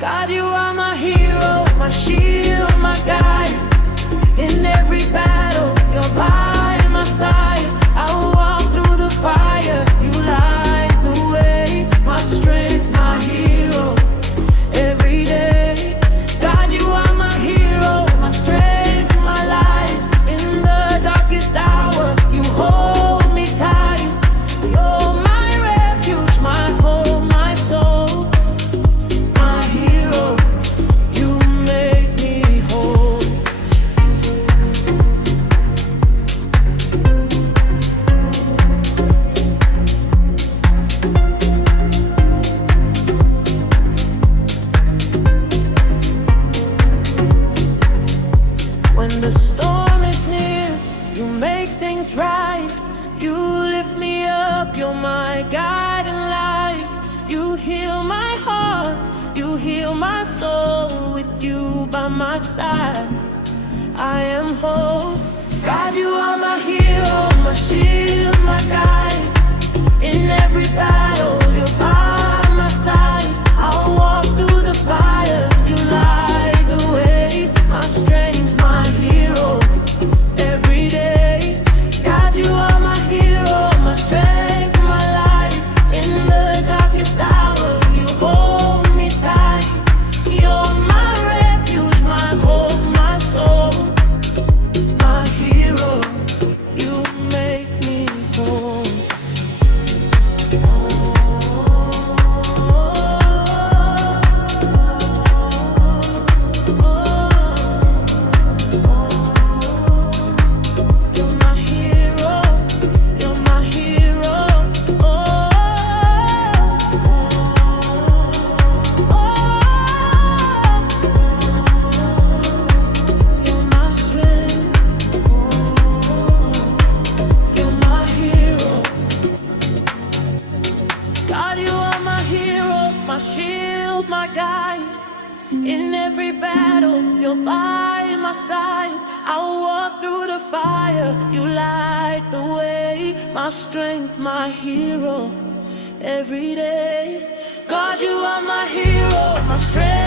God, you are my hero, my shield, my guide. In every battle, you're by my side. I'll walk through the fire, you light the way. My strength, my hero, every day. God, you are my hero, my strength, my life. In the darkest hour, you hold me tight. You're my refuge, my home, my soul. My hero, you make me whole. When the storm is near, you make things right. You lift me up, you're my guiding light. You heal my heart, you heal my soul. With you by my side, I am whole. God, you are my hero, my shield, my guide. In every battle, you're by my side. I'll walk through the fire, you light the way. My strength, my hero, every day. God, you are my hero, my strength, my light. In the darkest hour, you hold me tight. You're my refuge, my hope, my soul. My hero, you make me whole. You're my hero, you're my hero. You're my strength, you're my hero. God, you are my hero, my shield, my guide. In every battle, you're by my side. I'll walk through the fire, you light the way. My strength, my hero, every day. God, you are my hero, my strength.